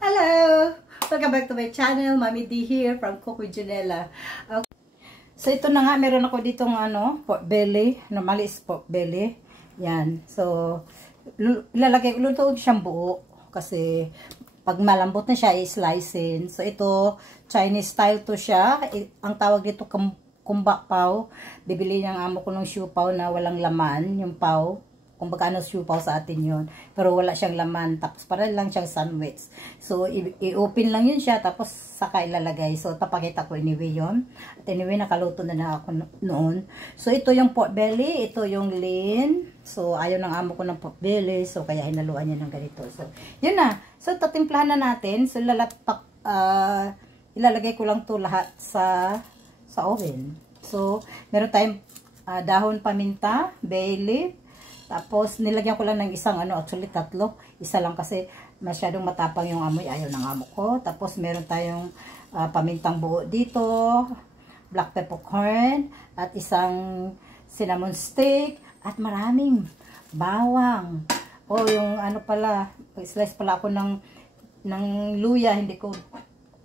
Hello! Welcome back to my channel. Mami D here from Cook with Janella. Okay. So ito na nga, meron ako ditong pork belly. Normally is pork belly. Yan. So ilalagay ko luto siyang buo kasi pag malambot na siya, i-slicein. So ito, Chinese style to siya. Ang tawag dito kumba pao. Bibili ng amo ko ng siu pao na walang laman, yung pao. Kung baga siu pao sa atin yun. Pero wala siyang laman. Tapos para lang siyang sandwich. So, i-open lang yun siya. Tapos saka ilalagay. So, papakita ko anyway yun. At anyway, nakaluto na ako noon. So, ito yung pork belly. Ito yung lean. So, ayaw ng amo ko ng pork belly. So, kaya hinaluan niya ng ganito. So, yun na. So, tatimplahan na natin. So, ilalagay ko lang to lahat sa oven. So, meron tayong dahon paminta, bay leaf. Tapos, nilagyan ko lang ng isang, actually tatlo. Isa lang kasi masyadong matapang yung amoy. Ayaw ng amo ko. Tapos, meron tayong pamintang buo dito. Black peppercorn. At isang cinnamon stick. At maraming bawang. O, yung slice pala ako ng luya. Hindi ko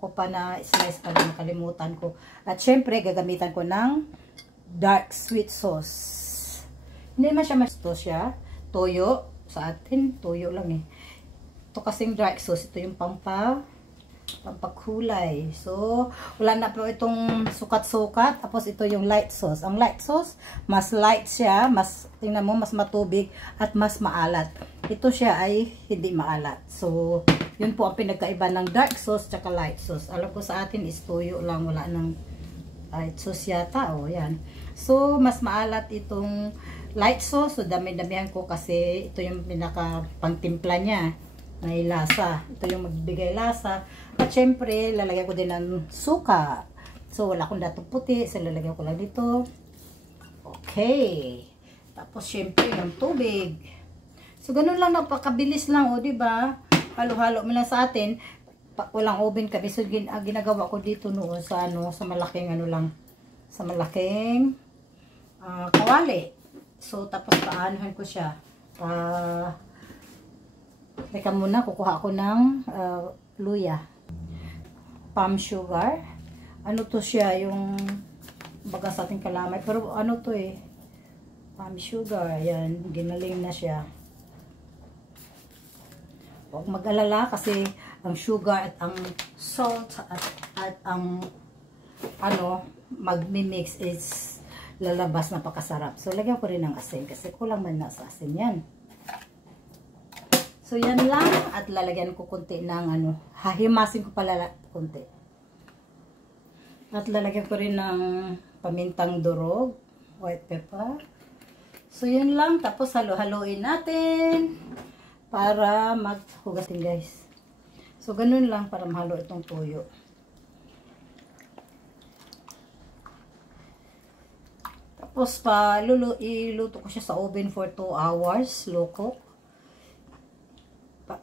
pa na slice pala. Nakalimutan ko. At syempre, gagamitan ko ng dark sweet sauce. Hindi naman siya masto siya. Toyo. Sa atin, toyo lang eh. Ito kasing dark sauce. Ito yung pampakulay. So, wala na po itong sukat-sukat. Tapos ito yung light sauce. Ang light sauce, mas light siya. Tingnan mo, mas matubig at mas maalat. Ito siya ay hindi maalat. So, yun po ang pinagkaiba ng dark sauce tsaka light sauce. Alam ko sa atin is toyo lang. Wala ng light sauce yata. O, yan. So, mas maalat itong light sauce. So, dami-damihan ko kasi ito yung pinaka pangtimpla niya. May lasa. Ito yung magbibigay lasa. At syempre, lalagyan ko din ng suka. So, wala akong datong puti. So, lalagyan ko lang dito. Okay. Tapos, syempre, yung tubig. So, ganun lang. Napakabilis lang. O, diba? Halo-halo mo lang sa atin. Walang oven kami. So, ginagawa ko dito noon sa malaking sa malaking kawali. So, tapos paanuhan ko siya. Teka muna, kukuha ako ng luya. Palm sugar. Ano to siya? Yung baga sa ating kalamay. Pero ano to eh? Palm sugar. Ayan, ginaling na siya. Huwag mag-alala kasi ang sugar at ang salt at ang magmi-mix is lalabas, napakasarap. So, lagyan ko rin ng asin kasi kulang man na sa asin yan. So, yan lang. At lalagyan ko konti ng hahimasin ko pala konti. At lalagyan ko rin ng pamintang durog, white pepper. So, yan lang. Tapos, halo-haloin natin para maghugasin, guys. So, ganun lang para mahalo itong tuyo. Tapos iluto ko siya sa oven for 2 hours, low cook.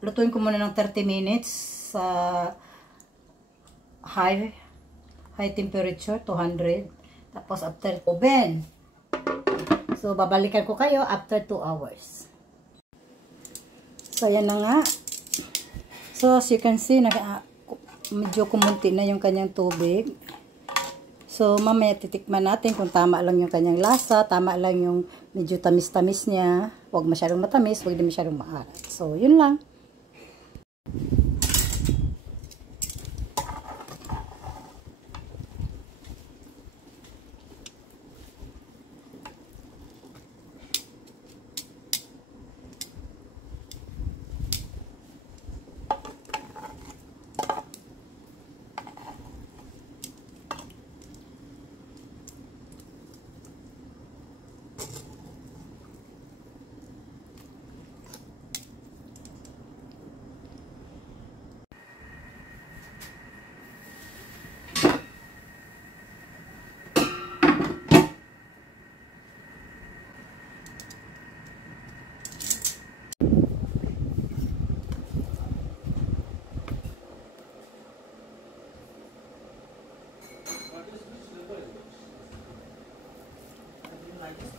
Lutuin ko muna ng 30 minutes sa high temperature, 200. Tapos after oven. So babalikan ko kayo after 2 hours. So yan na nga. So as you can see, medyo kumunti na yung kanyang tubig. So, mamaya titikman natin kung tama lang yung kanyang lasa, tama lang yung medyo tamis-tamis niya. Huwag masyadong matamis, huwag din masyadong maalat. So, yun lang.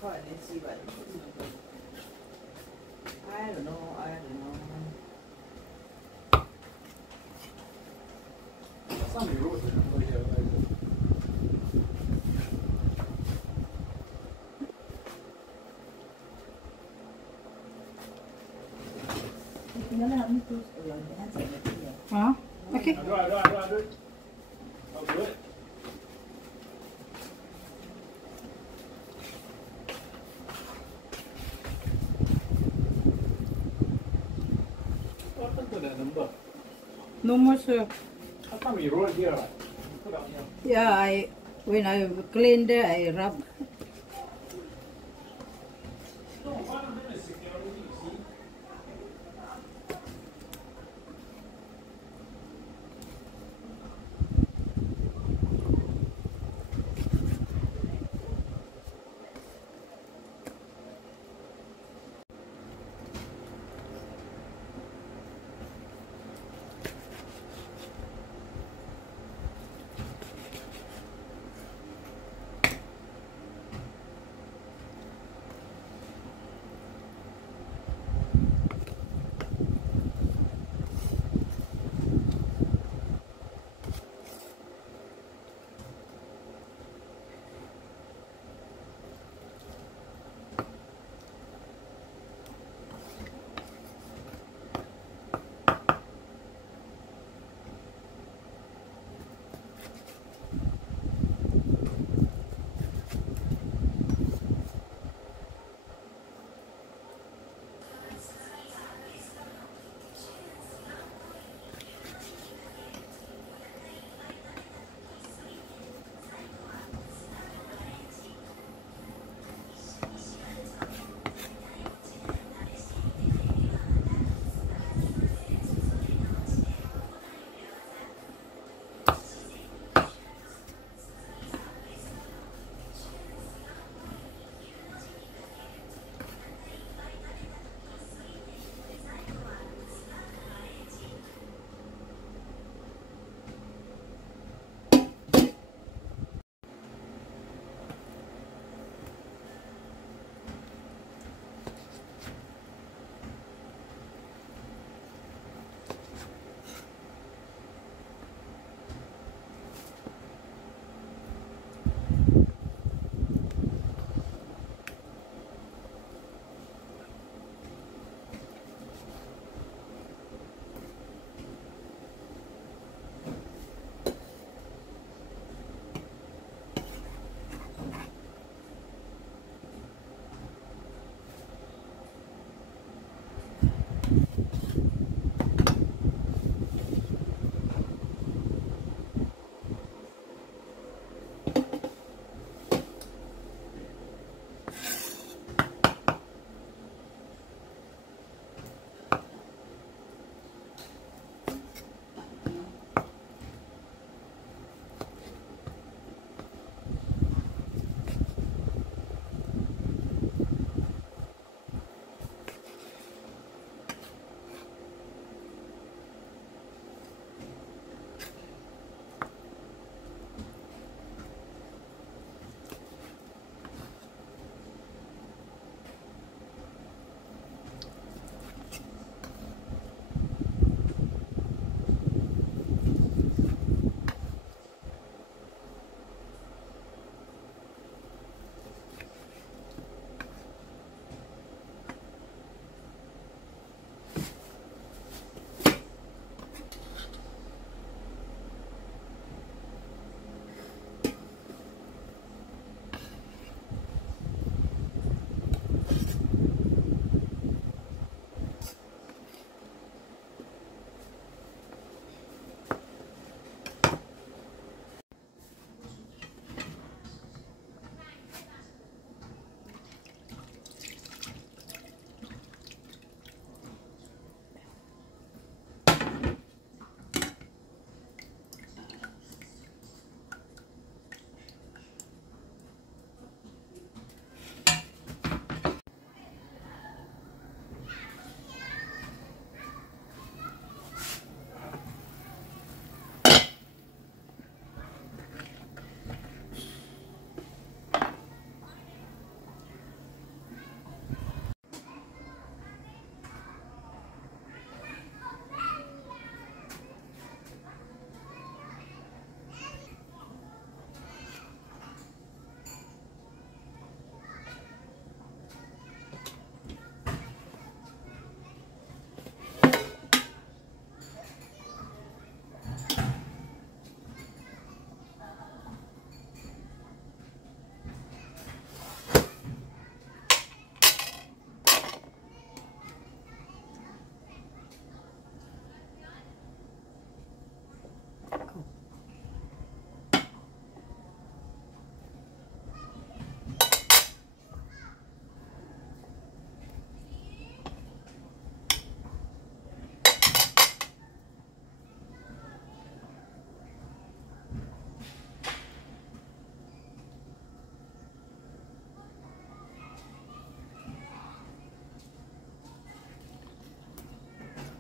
Let's see what I don't know. Tingnan na natin ito. Ha? Okay. Do it. I'll do it. What happened to that number? No more, sir. How come you wrote here? Put out here. Yeah, when I clean there, I rub. No, one of them is security, you see.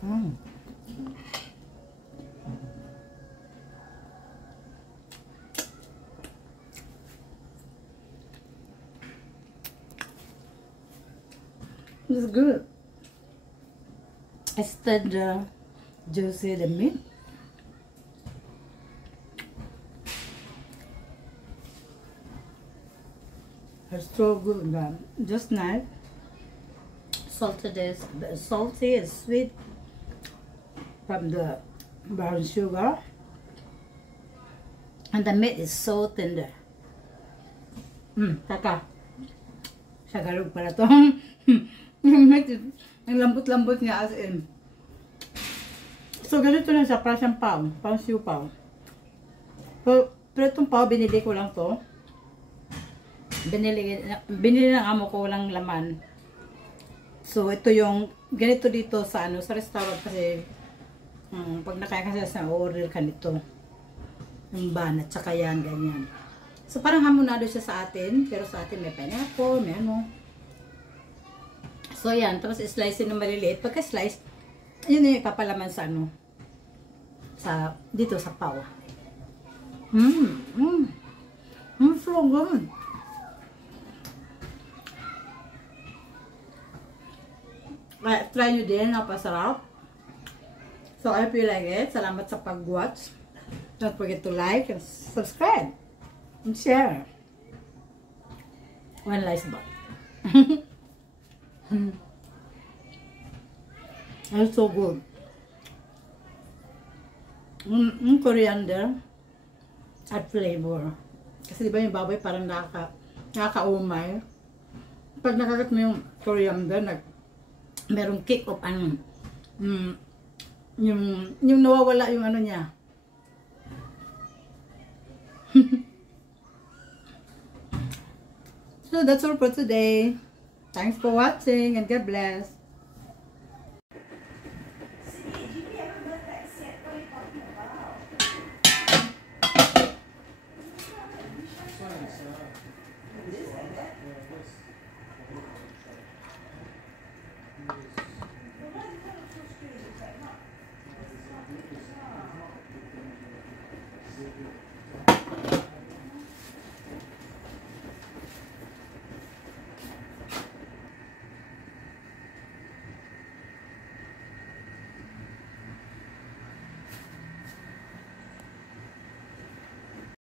Mm. It's good. It's tender, juicy, the meat. It's so good, man. Just nice. Salty and sweet from the brown sugar. And the meat is so tender. Taka. Tagalog pala to. Yung meat, ang lambot-lambot niya as in. So, ganito lang siya, para siyang pao. Parang siupaw. Pero itong pao, binili ko lang to. Binili ng amo ko, walang laman. So, ito yung, ganito dito sa sa restaurant kasi, pag nakaya kasi sa order ka nito. Yung banat, tsaka yan, ganyan. So, parang hamonado siya sa atin, pero sa atin may pineapple, may ano. So, yan. Tapos, slice ng maliliit. Pagka-slice, yun yung ipapalaman sa dito sa pao. So good. Try nyo din, napasarap. So, I hope you like it. Salamat sa pag-watch. Don't forget to like and subscribe. And share. One nice bite. It's so good. Coriander at flavor. Kasi diba yung baboy parang nakakaumay. Pag nakagat mo yung coriander, merong kick of yung nawawala yung ano niya. So that's all for today. Thanks for watching and God bless.